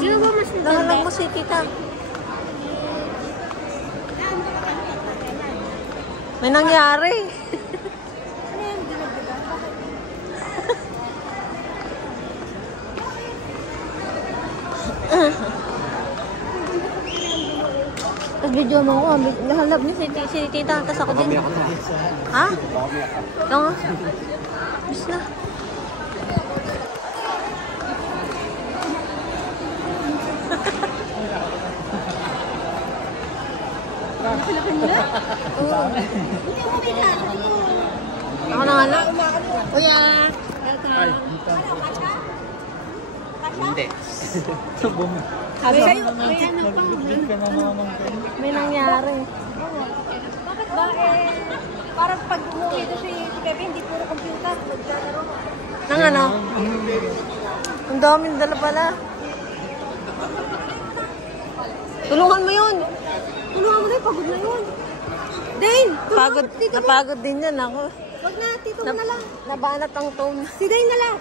Sino ba mas Nahalang mo si tita. May nangyari. Tapos video mo ako. Nahalap niya si tita. Tapos ako din. Ha? Ito nga. Bis na. Ako na nga lang. Kuya! Hindi. Sabi sa'yo, May nangyari. bakit ba parang pag umuwi ito si Kevin, hindi puro computer. Nang ano? Ang daming dala pala. Tulungan mo yun. Tulungan mo na yun, pagod na yun. Dane! Napagod din yan ako. Wag na, tito mo na lang. Nabanat ang tone. Si Dane na lang.